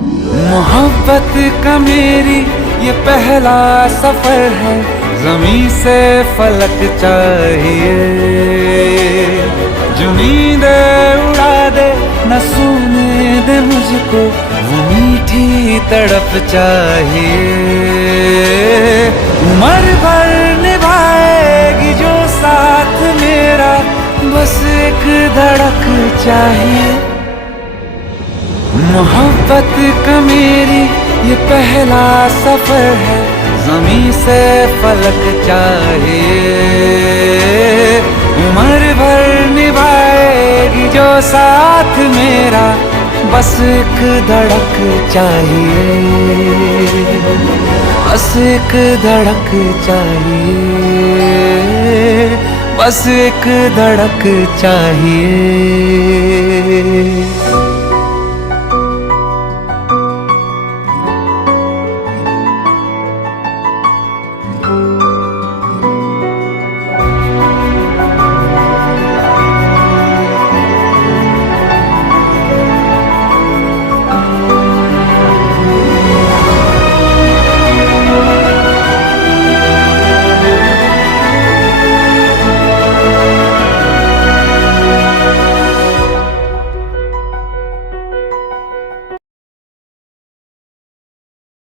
मोहब्बत का मेरी ये पहला सफर है, ज़मीं से फलक चाहिए। जो नींदें उड़ा दे न सोने दे मुझको, वो मीठी तड़प चाहिए। उम्र भर निभाएगी जो साथ मेरा, बस एक धड़क चाहिए। मोहब्बत का मेरी ये पहला सफर है, ज़मीं से फलक चाहिए। उम्र भर निभाएगी जो साथ मेरा, बस एक धड़क चाहिए। बस एक धड़क चाहिए, बस एक धड़क चाहिए।